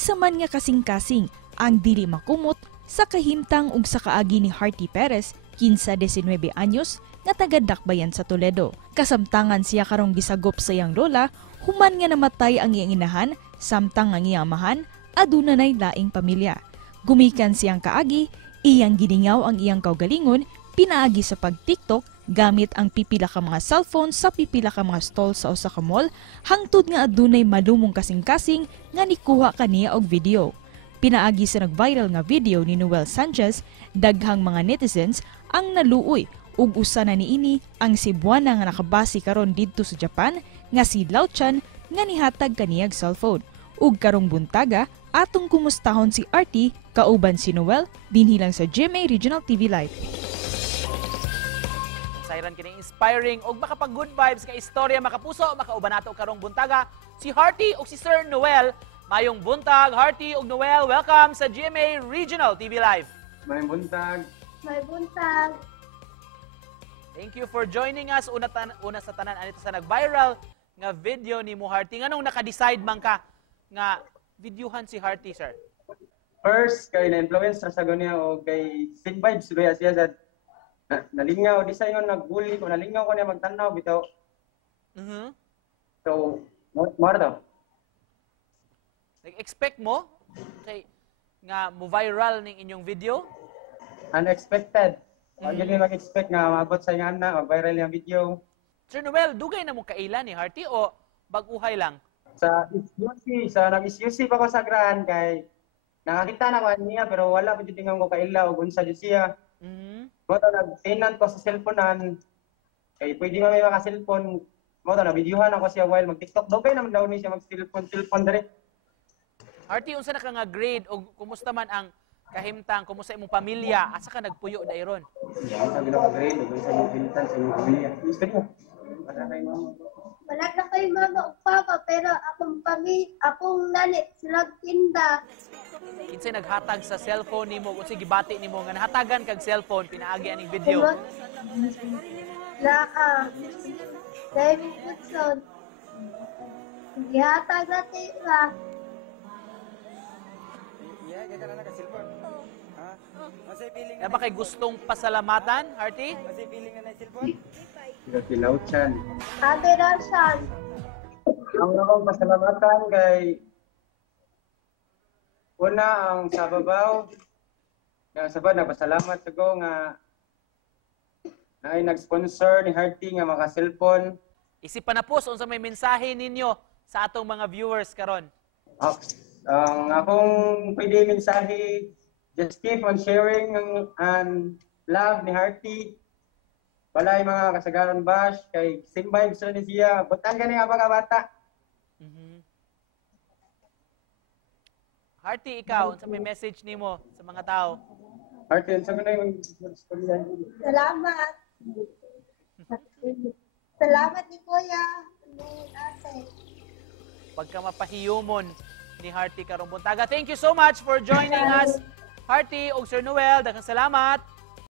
Kinsa man nga kasing-kasing ang dili makumot sa kahimtang ug sa kaagi ni Hearty Perez, 19 anyos, nga taga-Dakbayan sa Toledo. Kasamtangan siya karong gisagop sa iyang lola, human nga namatay ang iyang inahan, samtang ang iyang amahan, aduna nay laing pamilya. Gumikan siyang kaagi, iyang giningaw ang iyang kaugalingon, pinaagi sa pag-TikTok gamit ang pipila ka mga cellphone sa pipila ka mga stall sa usa ka mall, hangtod nga adunay malumong kasing-kasing nga nikuha kaniya og video. Pinaagi sa nag-viral nga video ni Noel Sanchez, daghang mga netizens ang naluoy ug usa na niini ang Cebuana nga nakabase karon didto sa Japan nga si Lauchan nga nihatag kaniyag cellphone. Ug karong buntaga atong kumustahon si Artie kauban si Noel dinhi lang sa GMA Regional TV Live. Sayran kining inspiring ug makapag good vibes ka istorya makapuso makauban nato karong buntaga si Hearty ug si Sir Noel. Mayong buntag, Hearty ug Noel, welcome sa GMA Regional TV Live. Mayong buntag. May buntag. Thank you for joining us. Una sa tanan anito sa nag-viral nga video ni mo Hearty. Nganong naka-decide man ka nga videohan si Hearty, sir? First, kay na-influence sa niya o kay Sig Vibes, siya sa nalingaw, di sa ingon nagbuli ko, nalingaw ko niya magtanaw, bitaw. So, mo daw. Nag-expect mo kay nga mo viral ning inyong video? Unexpected. Hindi mag-expect nga maabot sa inyo na mag-viral yung video. Sir Noel, dugay na mo kaila ni Hearty o baguhay lang? Nag-SUC pa ko sa Gran kay nakakita naman niya pero wala pa dito ko kaila o unsa jud siya. Mo to nag-tenant ko sa cellphone kay pwede man may mga cellphone. Mo to na videohan ako siya while mag-TikTok. Dugay naman daw ni siya mag-cellphone dire. Hearty, unsa na ka nga grade o kumusta man ang kahimtang, kumusta imong pamilya, asa ka nagpuyo dairon? Sabi na ka-grade, unsa yung kahimtang sa imong pamilya? Wala na kay mama o papa, pero akong nani, sila tinda. Kinsay naghatag sa cellphone nimo, kung sige bati nimo nga nahatagan kag cellphone, pinaagi aning video. David Woodson. Gihatag natin ba? Kaya ba kay gustong pasalamatan, Hearty? Si Lauchan. Ate Roshan. Ang akong pasalamatan kay una ang sa babaw. Sabad nagpasalamat sa ko nga ay nag-sponsor ni Hearty nga mga cellphone. Isipan na po, unsa may mensahe ninyo sa atong mga viewers karon? Ang akong pwede mensahe, just keep on sharing and love ni Hearty. Walay mga kasagaran bash, kay Sig Vibes ni siya. Butan ka nga mga bata. Hearty, ikaw, unsa may message nimo sa mga tao? Hearty, unsa mo na yung Salamat. Salamat ni Kuya. Ni Ate. Pagka mapahiyumon ni Hearty karong buntaga. Thank you so much for joining us, Hearty ug Sir Noel. Daghang salamat.